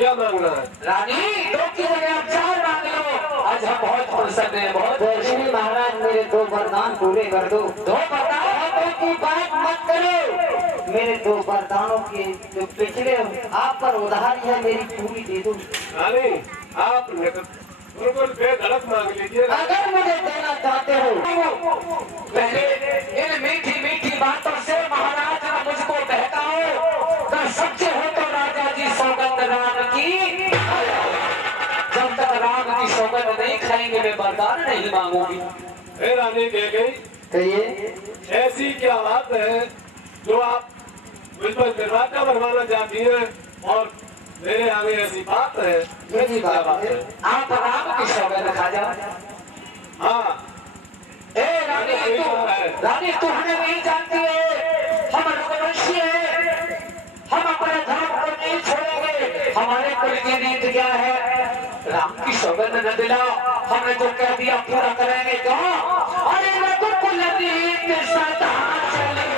क्या मांगना है? रानी 2 की जगह आप 4 मांग लो। आज हम बहुत प्रसन्न हैं, बहुत दर्शनी महाराज मेरे 2 वरदान पूरे कर दो। 2 वरदान की बात मत करो, मेरे 2 वरदानों के जो पिछले आप पर उधारी है मेरी पूरी दे दो। रानी आप बिल्कुल बेधड़क मांग लीजिए। अगर मुझे देना चाहते हो पहले इन मीठी मीठी बातों से महाराज ने मुझको बहकाओ। तो सच्चे हो तो राजा जी सौगंध राम की, जब तक राम की सौगंध नहीं खाएंगे मैं वरदान नहीं मांगूंगी। रानी कह गई कहिए ऐसी क्या बात है जो आप मुझ पर दरवाजा बनवाना चाहती हैं और मेरे आगे ऐसी बात है? मेरी बात है आप राम की सौगंध खा जाओ। हाँ ए रानी तू हमें नहीं जानती है, हम रघुवंशी हैं, हम अपने धर्म को नहीं छोड़ेंगे। हमारे कुल की रीत क्या है? राम की सौगंध न दिला, हमने जो कह दिया पूरा करेंगे। क्या? अरे रघुकुल रीत सदा चली।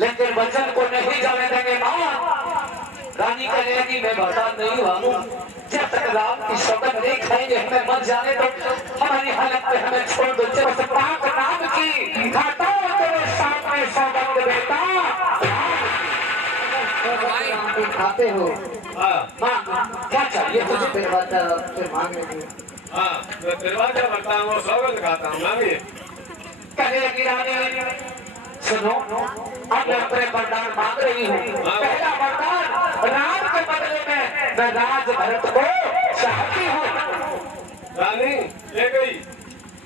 लेकिन वचन को नहीं जाने देंगे। माँ रानी कहेगी मैं वरदान नहीं मांगू, जब तक राम की सौगंध नहीं खाएंगे हमें मर जाने दो, हमारी हालत में हमें छोड़ दो। जब पाक नाम की खाता हूं तेरे सामने सौगंध बेटा। खाते हो माँ क्या चाहिए तुझे? दरवाजा फिर मांग लीजिए। हाँ मैं दरवाजा बनता हूँ सौगंध खाता हूँ। मांगिए। कहेगी रानी सुनो, अब मैं अपने वरदान मांग रही हूँ। पहला वरदान राम के बदले में मैं राज भरत को चाहती हूँ। रानी ये गई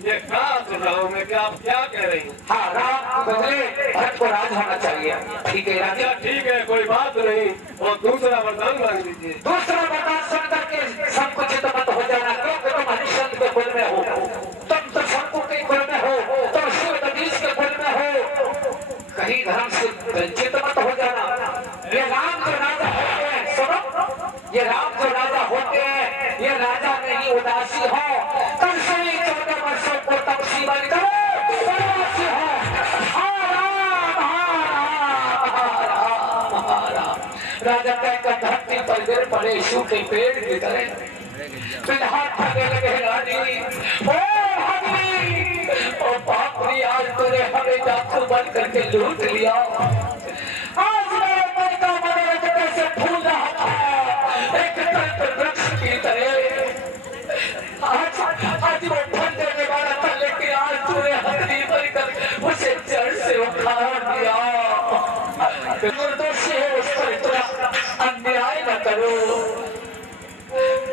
ये क्या सुन रहा हूँ मैं, क्या आप क्या कह रही हैं? हाँ राम के बदले भरत को राज होना चाहिए। ठीक है रानी? ठीक है कोई बात नहीं। और दूसरा वरदान मांग लीजिए। दूसरा वरदान सुन करके संकुचित मत हो जाना, क्योंकि तुम हरिश्चंद्र के कुल में हो, तुम तो शंकु के कुल में हो, तुम शिव नदीश के कुल में हो, कहीं धर्म से वंचित मत हो जाना। ये राम जो राजा होते हैं, सुनो, ये राम जो राजा होते हैं ये राजा नहीं उदासी हो, कम से भी 14 वर्षों को तपसी बन करो उदासी हो। राजा कहकर धरती पर गिर पड़े सूखे पेड़ की तरह, फिलहाल भागने लगे रानी। ओ हरी ओ बाप रे, आज तूने हमें डाकू बन करके लूट लिया। आज मेरे मन का मनोरथ कैसे फूल रहा था एक कल्प वृक्ष की तरह। आज वो फल देने वाला था, लेकिन आज तूने हड्डी बनकर उसे जड़ से उखाड़ दिया। निर्दोषी है उस पर इतना अन्याय न करो।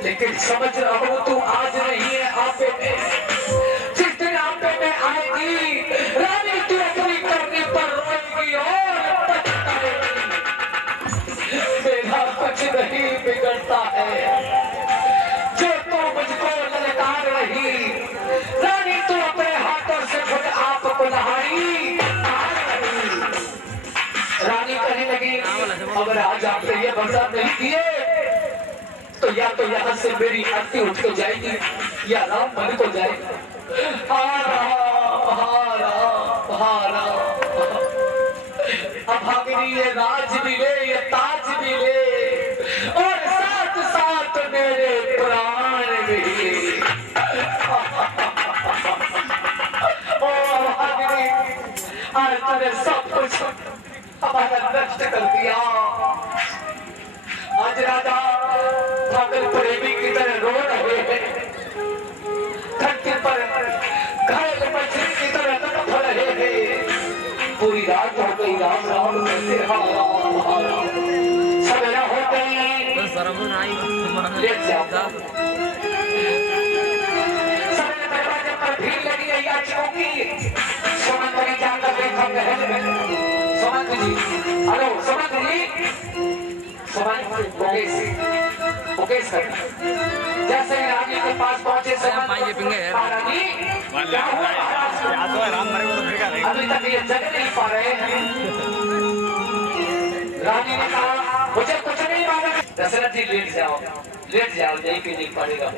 लेकिन समझ रहा हूँ तू आज नहीं है आपे में, जिस दिन आपे में आएगी रानी तू अपनी करने पर रोएगी और पछताएगी। मेरा कुछ नहीं बिगड़ता है जो तू मुझको ललकार रही। रानी तू अपने हाथों से खुद आपको नहाई। रानी कहने लगी अगर आज आपने ये वरदान नहीं दिए तो या तो यहाँ से मेरी आरती उठ के जाएगी या राम बन को जाएगा। हारा हारा हारा। अभागिनी ये राज भी ले ये ताज भी ले और साथ साथ मेरे प्राण भी। ओ अभागिनी आज तूने सब कुछ हमारा नष्ट कर दिया। आज राजा पागल प्रेमी की तरह रो रहे हैं, धरती पर घायल मछली की तरह तड़प रहे हैं। पूरी रात हो गई राम राम करते सवेरा हो गई। सवेरे दरवाजे पर भीड़ लगी है याचियों की। सोमन जाकर देखा महल में सोमन समंत जी, हेलो समंत जी, समंत मुकेश सर, जैसे ही रानी के पास पहुंचे समंत महारानी क्या हुआ महाराज, अभी तक ये जग नहीं पा रहे हैं। रानी ने कहा मुझे कुछ नहीं मालूम। दशरथ जी लेट जाओ नहीं पीने पड़ेगा,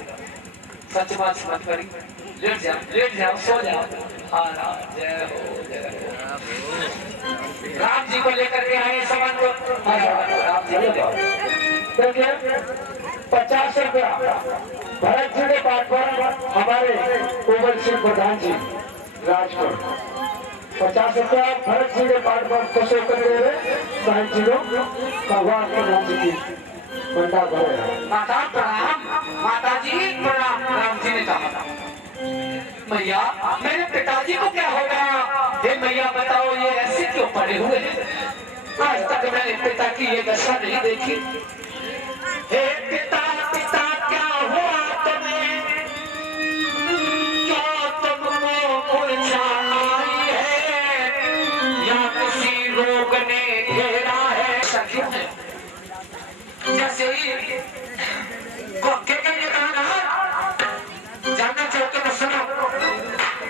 सच बात मत करी, लेट जाओ सो जाओ। हाँ राम जय हो जय हो। राम जी को लेकर के आए समंत, राम जी को देखिए 50 रुपया भरत जी के पाठ पर हमारे कोमल सिंह प्रधान जी राजपुर, 50 रुपया भरत जी के पाठ पर खुश होकर दे रहे साहिब जी को भगवान प्रधान जी की बंदा भरे। माता प्रणाम, माता जी प्रणाम। राम जी ने कहा मैया मेरे पिताजी को क्या हो गया? हे मैया बताओ ये ऐसे क्यों पड़े हुए हैं? आज तक मैंने पिता की ये दशा नहीं देखी। हे पिता पिता क्या हुआ तुम्हें? क्या तुमको मूर्छा आई है या किसी रोग ने घेरा है? ऐसा क्यों है? जैसे ही जानना चाहते तो सुनो,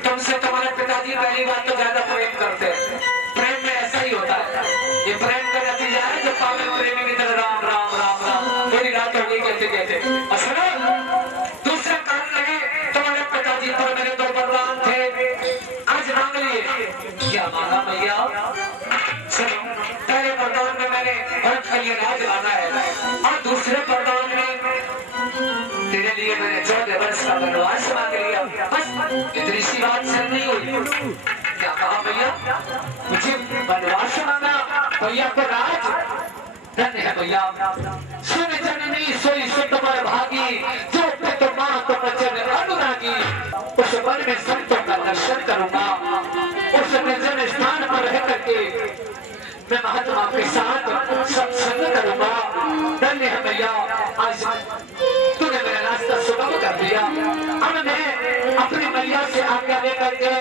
तुमसे तुम्हारे पिताजी पहली बात तो ज्यादा प्रेम करते हैं। प्रेम में ऐसा ही होता है, ये प्रेम का नतीजा है जो पागल प्रेमी की तरह राम राम राम राम पूरी रात हो गई कहते कहते। और सुनो दूसरा कारण लगे तुम्हारे पिताजी पर मेरे दो वरदान थे, आज मांग लिए। क्या मांगा मैया? सुनो पहले वरदान में मैंने भरत के लिए राज लाना है और दूसरे वरदान में तेरे लिए मैंने 14 वर्ष का वनवास मांग लिया। बस इतनी सी बात से नहीं हुई। क्या कहा भैया? मुझे वनवास मांगा, भैया को राज। धन्य है भैया, सुन जननी सोई सुत पर भागी, जो पित मां तो वचन अनुरागी। उस वन में संतों का दर्शन करूंगा, उस निर्जन स्थान पर रह करके मैं महात्मा के साथ सत्संग करूंगा। धन्य है भैया, आज तूने मेरा रास्ता सुगम कर दिया। अब मैं अपनी मैया से आज्ञा लेकर के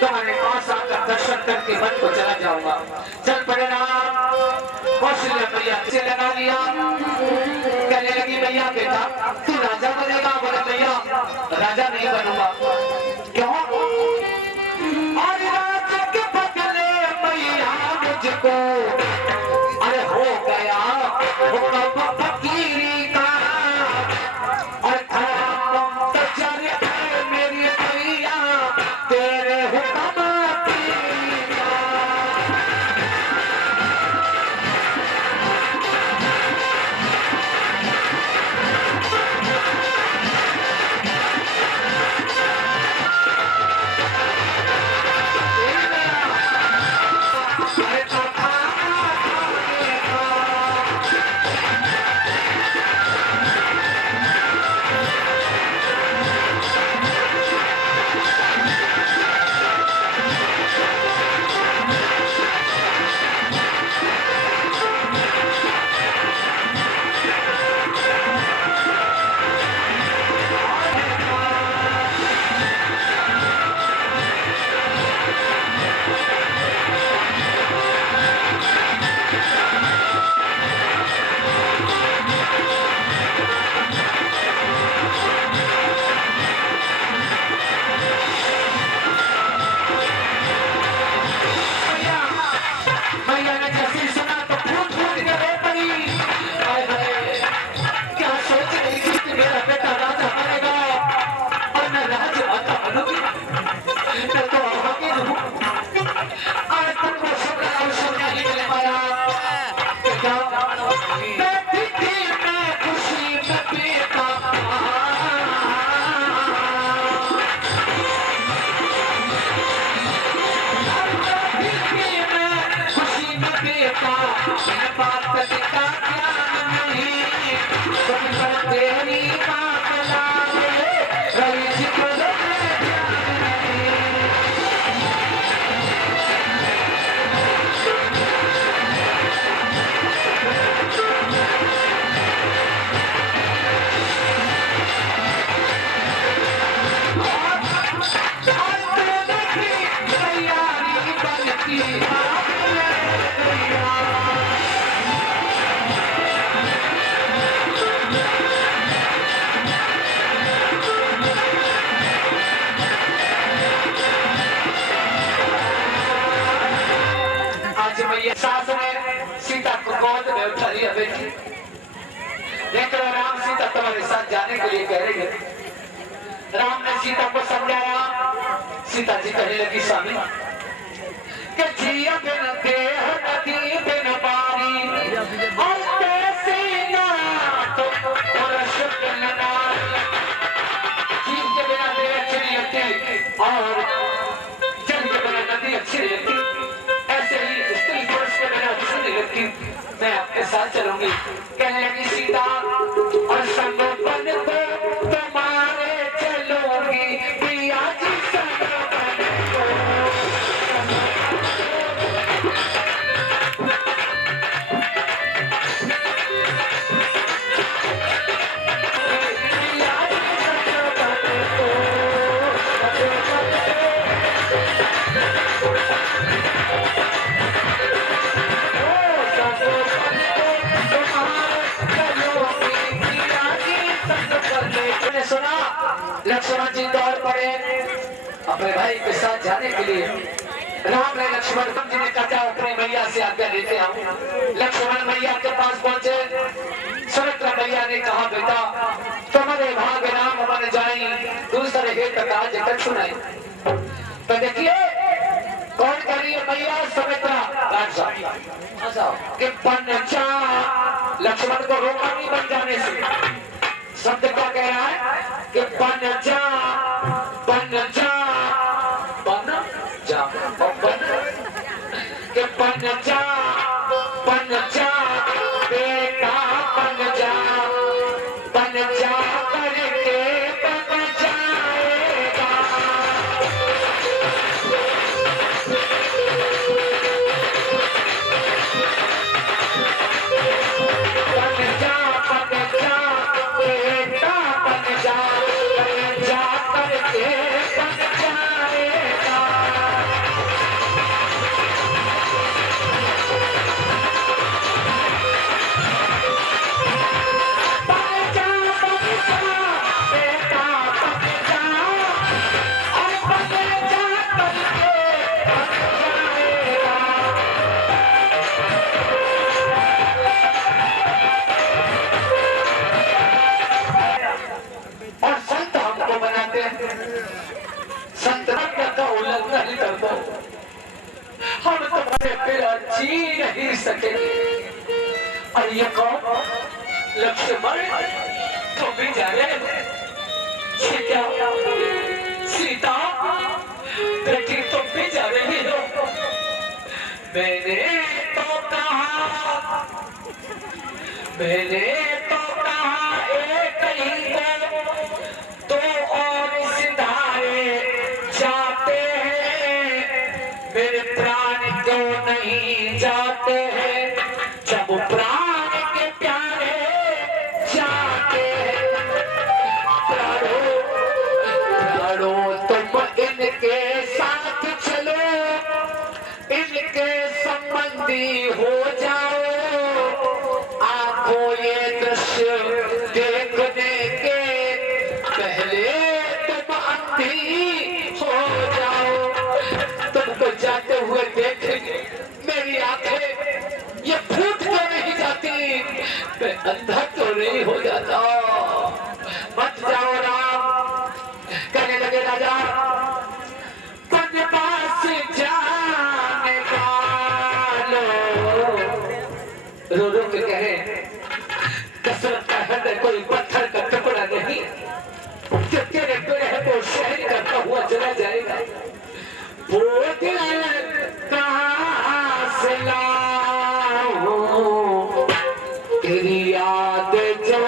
तुम्हारे पास आकर दर्शन करके वन को चला जाऊंगा। चल पड़े राम। कौशल्या मैया से लगा लिया, कहने लगी भैया बेटा तू राजा बनेगा? बोला भैया राजा नहीं बनूंगा। क्यों? और राजा के बदले मैया मुझको अरे हो गया फकीरी का, और तो चल मेरी मैया तेरे हुक्म की। अरे आज मैया सास ने सीता को गोद में उठा लिया बेटी, लेकिन राम सीता तुम्हारे साथ जाने के लिए कह रही है। राम ने सीता को समझाया, सीता जी कहने लगी स्वामी कि जिया बिन देह नदी बिन बारी और कैसे ना तो पुरुष बिन नारी। जीव के बिना देह अच्छी नहीं लगती और जल के बिना नदी अच्छी नहीं लगती, ऐसे ही स्त्री पुरुष के बिना अच्छी नहीं लगती। मैं आपके साथ चलूंगी। कहने लगी सीता और संग बन को तुम्हारे चलूंगी, प्रिया जी संग बन को। सुना लक्ष्मण जी दौड़ पड़े अपने भाई के साथ जाने के लिए। राम ने लक्ष्मण जी ने कहा अपनी मैया से आज्ञा लेते आऊं। लक्ष्मण मैया के पास पहुंचे। सुमित्रा मैया ने कहा बेटा तुम्हारे भाग्य राम मन जाई दूसरे हेत काज कछु नहीं। तो देखिए कौन कह रही है मैया सुमित्रा कि पंचा लक्ष्मण को रोका नहीं बन जाने से। शब्द क्या कह रहा है कि बन जा बन जा बन जा बन के बन जा बेटा बन जा करके बन जाएगा। हम तुम्हारे बिना जी नहीं सकेंगे। और ये कौन लक्ष्मण तुम भी जाने क्या सीता बेटी तुम भी जा रही हो। मैंने तो कहा एक ही को तो और सितारे जाते हैं, मेरे प्राण क्यों नहीं जाते हैं जब प्राण के प्यारे जाते हैं। प्राणों तुम इनके साथ चलो, इनके संबंधी हो जाओ। आंखों ये दृश्य देखने के पहले तुम अंधी हो जाओ। तुमको जाते हुए देखेंगे मेरी आंखें ये फूट तो नहीं जाती, मैं अंधा तो नहीं हो जाता। मत जाओ राम। कहने लगे राजा पास जाने वालो। रो रो के कहे दशरथ का हृदय कोई पत्थर का टुकड़ा नहीं, जो तेरे ग्रह को शहर करता हुआ चला जाएगा। वो दिल कहाँ से लाऊं तेरी याद जो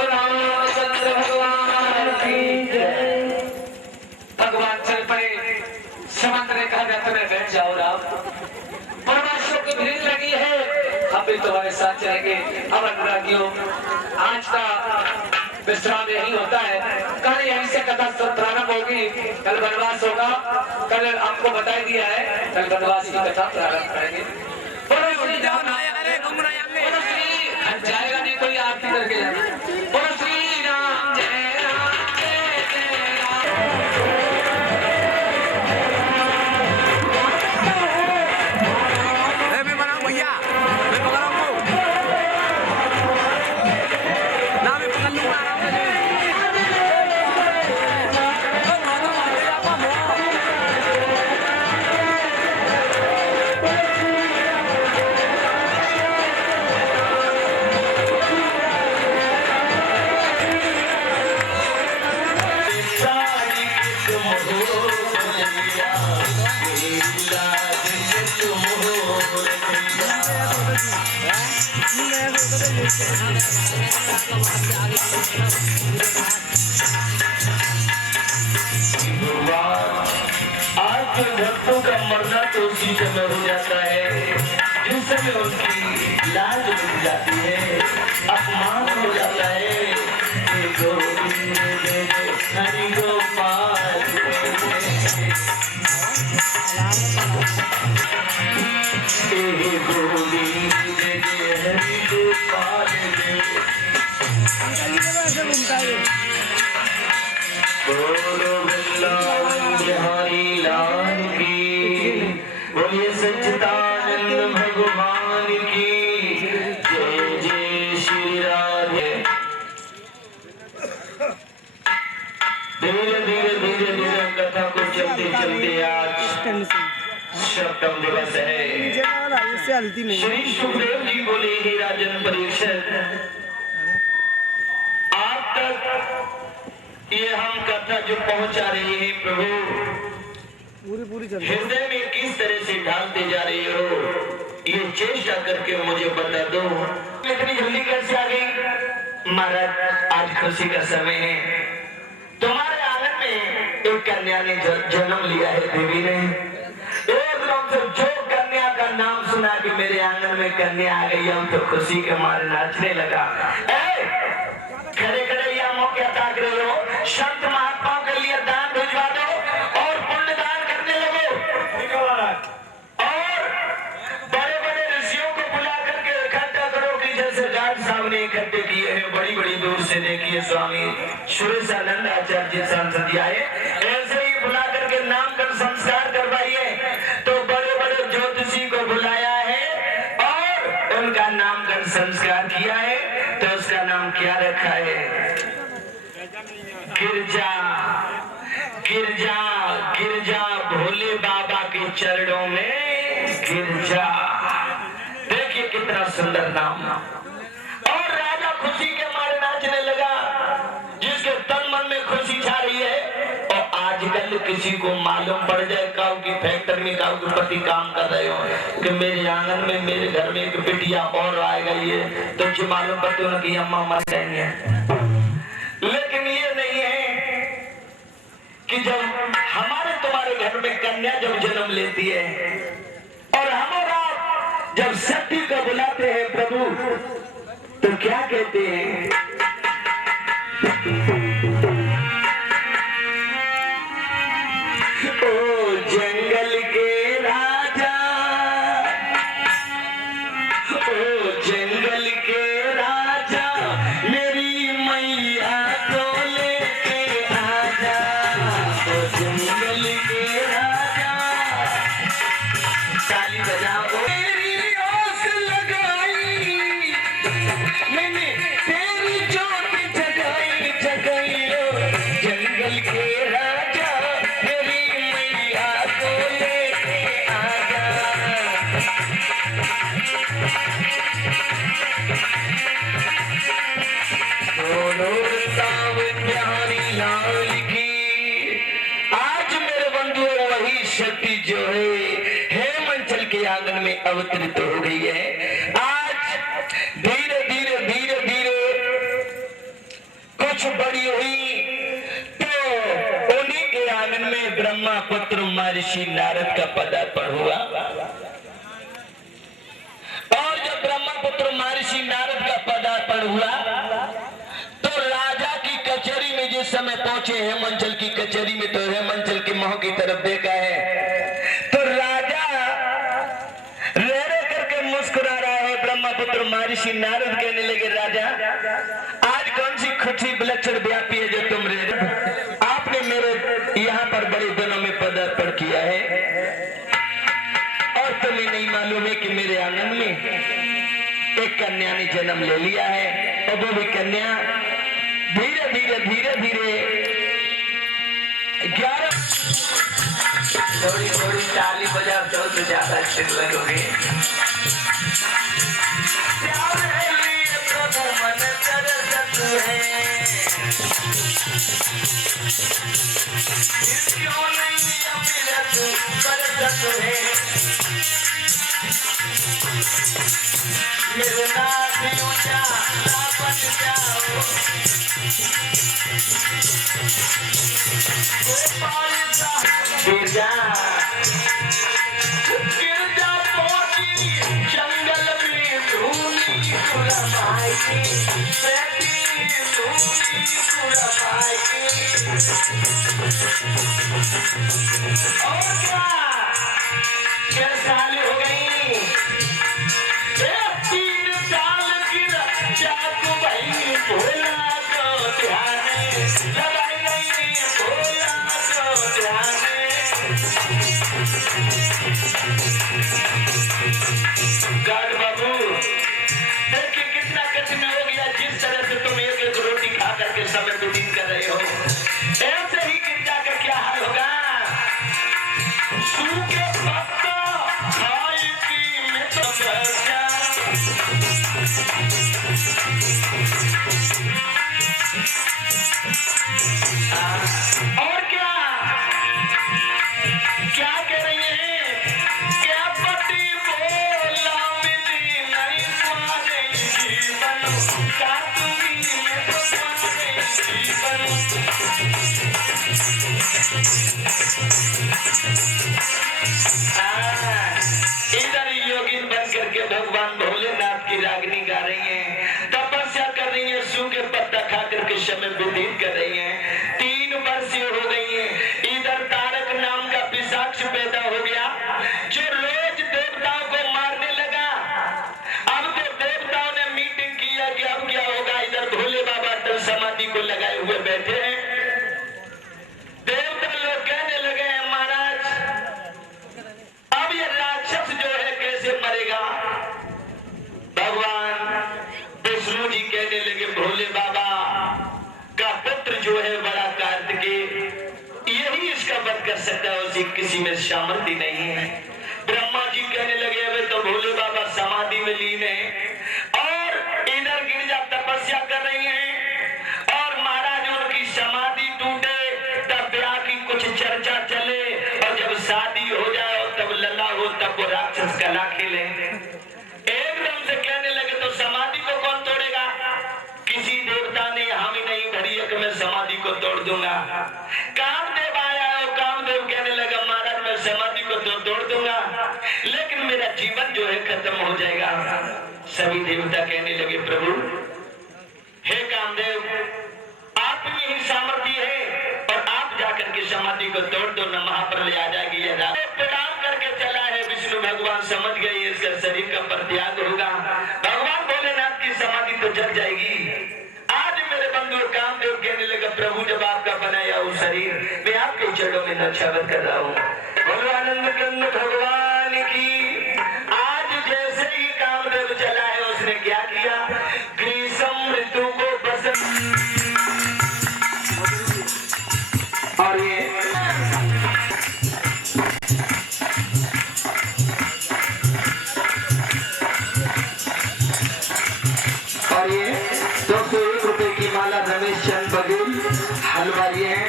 रामचंद्र भगवान की जय। भगवान चल पड़े, समंदर कहा जाता है बैठ जाओ राम, परमाशों की भीड़ लगी है, हम भी तुम्हारे साथ चलेंगे। अब अनुरागियों, आज का विश्राम यही होता है, कल यहीं से कथा प्रारंभ होगी, कल वनवास होगा, कल आपको बता दिया है, कल वनवास की कथा प्रारंभ करेंगे। जाएगा नहीं कोई आरती करके बोलो श्री राम जय राम जय जय राम। मैं बना भैया, मैं पकड़ रहा हूँ ना, मैं पकड़ लूंगा आराम से। आज के भक्तों का मरना तो उसी समय हो जाता है जिस समय उनकी लाज मिल जाती है, अपमान हो जाता है। हरि गोपाल बिहारी लाल की, बोलिए सच्चिदानंद भगवान की जय। जय श्री राधे। धीरे धीरे धीरे धीरे कथा को चलते चलते आज सप्तम दिवस है। श्री सुखदेव जी बोले, हे राजन परीक्षित, आप तक ये हम कथा जो पहुंचा रहे हैं प्रभु, हृदय में किस तरह से ढालते जा रहे हो, ये चेष्टा करके मुझे बता दो। इतनी जल्दी कैसे आ गई? महाराज, आज खुशी का समय है, तुम्हारे आंगन में एक कन्या ने जन्म लिया है। देवी ने एकदम से जो कन्या का नाम सुना कि मेरे आंगन में कन्या आ गई, हम तो खुशी के मारे नाचने लगा। खड़े खड़े या मौके ताक रहे हो, संत महात्माओं के लिए दान भिजवा दो और पुण्य दान करने लगो, और बड़े बड़े ऋषियों को बुला करके इकट्ठा करो कि जैसे गार्ड साहब ने इकट्ठे किए हैं बड़ी बड़ी दूर से। देखिए स्वामी सुरेशानंद आचार्य सांसद आए, ऐसे ही बुला करके नाम कर संस्कार करवाइए। तो बड़े बड़े ज्योतिषी को बुलाया है और उनका नामकरण संस्कार किया है। तो उसका नाम क्या रखा है? गिरजा। गिरजा, गिरजा, भोले बाबा के चरणों में गिरजा। देखिए कितना सुंदर नाम। और राजा खुशी के मारे नाचने लगा, जिसके तन मन में खुशी छा रही है। और आजकल किसी को मालूम पड़ जाए, काऊ की फैक्ट्री में काऊ के पति काम कर रहे हो कि मेरे आंगन में मेरे घर में एक बिटिया और आ गई है, तो जो मालूम पड़ती है उनकी अम्मा मर जाएंगे। लेकिन ये नहीं है कि जब हमारे तुम्हारे घर में कन्या जब जन्म लेती है और हमारा जब सत्य को बुलाते हैं प्रभु तो क्या कहते हैं? ओ जंगल के राजा, ओ जंगल के राजा, मेरी मैया को लेके आजा। ओ जंगल के राजा, ताली बजाओ। तेरी आस लगाई मैंने, तेरी जोत जगाई जगाई। ओ जंगल के राजा, मेरी मैया को लेके आजा। लाल की। आज मेरे बंधुओं वही शक्ति जो है हेमंचल के आंगन में अवतरित हो गई है। आज धीरे धीरे धीरे धीरे कुछ बड़ी हुई तो उन्हीं के आंगन में ब्रह्मा पुत्र महर्षि नारद का पदार्पण हुआ। और जब ब्रह्मा पुत्र महर्षि नारद का पदार्पण हुआ तो राजा की कचहरी में जिस समय पहुंचे, हेमंचल की कचहरी में, तो हेमंचल के मुंह की तरफ देखा है तो राजा रे रे करके मुस्कुरा रहा है। ब्रह्मा पुत्र महर्षि नारद कहने लगे, राजा आज कौन सी खुशी विलक्षण व्यापी है जो तुम रे, आपने मेरे यहाँ पर बड़े दिनों में पदार्पण किया है और तुम्हें नहीं मालूम है कि मेरे आंगन में एक कन्या ने जन्म ले लिया है। और वो भी कन्या धीरे धीरे धीरे धीरे 11 थोड़ी थोड़ी ताली बजाओ तो ज्यादा अच्छे लगोगे। प्रभु मन तरसत है, क्यों नहीं अमृत बरसत है। मेरे नाथ ऊंचा बन जाओ, गिरजा गिरजा पहुंची जंगल में धूली गुड़माई, धूली गुड़माई। और क्या साल हो गई, 3 साल की रक्षा को भाई भोला को ध्यान लगाई नहीं, भोला को ध्यान। गार्ड बाबू देखिए कितना कठिन हो गया, जिस तरह से तुम एक एक रोटी खा करके समय व्यतीत कर रहे हो, ऐसे ही गिर जाकर क्या हाल होगा। सूखे पत्ता खाई पी में तो और क्या क्या कह रही है, क्या पति बोला मिली नहीं पाने जीवन, काटूंगी मैं तो पाने जीवन। इधर योगिन बन करके भगवान भोलेनाथ की रागनी गा रही हैं, तपस्या कर रही हैं, सूखे पत्ता खा करके समय व्यतीत कर रही हैं। 3 वर्ष हो गई हैं। इधर तारक नाम का पिशाच पैदा हो गया जो रोज देवताओं को मारने लगा। अब तो देवताओं ने मीटिंग किया कि अब क्या होगा। इधर भोले बाबा तो समाधि को लगाए हुए बैठे हैं। देवता लोग कहने लगे हैं, महाराज अब ये राक्षस जो है कैसे मरेगा। भगवान विष्णु जी कहने लगे, भोले बाबा का पुत्र जो है बड़ा कार्तिकेय, यही इसका वध कर सकता है, उसी किसी में सामर्थ्य नहीं है। ब्रह्मा जी कहने लगे, अबे तो भोले बाबा समाधि में लीन है और इधर गिरजा तपस्या कर रही हैं और महाराज उनकी समाधि टूटे तब ब्याह की कुछ चर्चा चले और जब शादी हो जाए और तब लला हो तब वो राक्षस कला खेले। एकदम से कहने लगे, तो समाधि को कौन तोड़ेगा। किसी देवता ने हामी नहीं भरी है कि मैं समाधि को तोड़ दूंगा। कामदेव आया और कामदेव कहने लगा, महाराज मैं समाधि को तो तोड़ दूंगा लेकिन मेरा जीवन जो है खत्म हो जाएगा। सभी देवता कहने लगे प्रभु हे कामदेव, आप में ही सामर्थ्य है और आप जाकर के समाधि को तोड़ दो न महाप्रलय आ जाएगी। यह प्रणाम करके चला है विष्णु भगवान समझ गए इसका शरीर का परित्याग होगा। भगवान भोलेनाथ की समाधि तो जल जाएगी। आज मेरे बंधु कामदेव कहने लगा प्रभु जब आपका बनाया हुआ शरीर मैं आपके चरणों में नछावर कर रहा हूँ। बोलो आनंद कंद भगवान की। आज जैसे ही कामदेव चला है उसने क्या किया, ग्रीष्म ऋतु को बसंत और ये ₹201 की माला रमेश चंद बघेल हलवाई है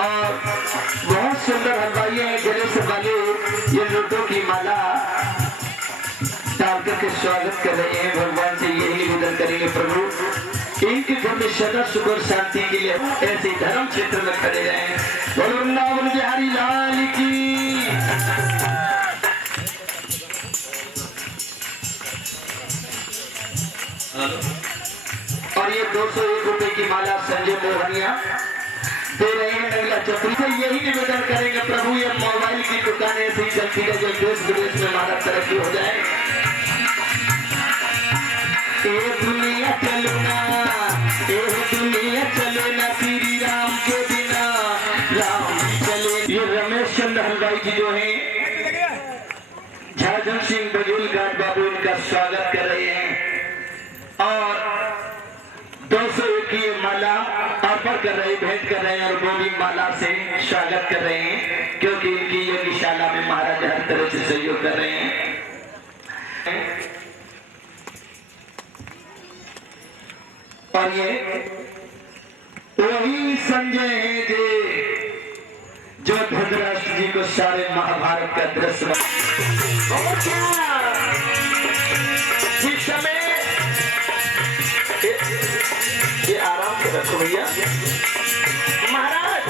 और बहुत सुंदर हलवाई है। गले से वाले ये लड्डू की माला डाल करके स्वागत कर रहे हैं। भगवान से यही निवेदन करेंगे प्रभु इनके घर में सदा सुख और शांति के लिए ऐसे धर्म क्षेत्र में खड़े रहें। वृंदावन बिहारी लाल की। और ये ₹201 की माला संजय मोहनिया दे रहे हैं नगला चपरी से। यही निवेदन करेंगे प्रभु ये मोबाइल की दुकान ऐसे ही चलती है जो देश विदेश में हमारा तरक्की हो जाए। दुनिया चलो ना श्री राम के बिना राम चले। ये रमेश चंद्र हलवाई जी जो है झारखंड सिंह बघेल घाट बाबू इनका स्वागत कर रहे हैं और 201 की माला अर्पण कर रहे भेंट कर रहे हैं और वो भी माला से स्वागत कर रहे हैं क्योंकि इनकी यज्ञशाला में महाराज हर तरह से सहयोग कर रहे हैं। और ये वही संजय है जो धृतराष्ट्र जी को सारे महाभारत का दृश्य जिस समय ये आराम से रखो भैया। महाराज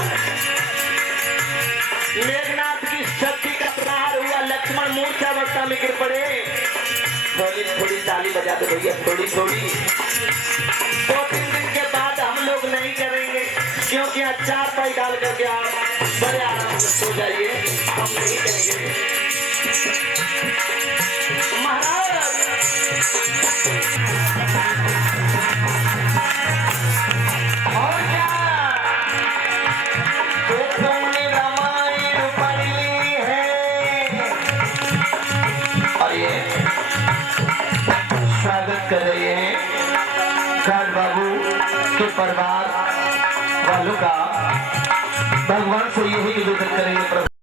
मेघनाथ की शक्ति का प्रहार हुआ, लक्ष्मण मूर्छावस्था में गिर पड़े। थोड़ी थोड़ी ताली बजा दो भैया, थोड़ी थोड़ी। 2-3 दिन के बाद हम लोग नहीं करेंगे क्योंकि चार पाई डाल करके आप बड़े आराम से सो जाइए, हम नहीं करेंगे। महाराज और क्या तुमने रामायण पढ़ी है। और ये स्वागत कर रहे हैं घाट बाबू के परिवार वालों का। भगवान से यही निवेदन करेंगे प्रभु।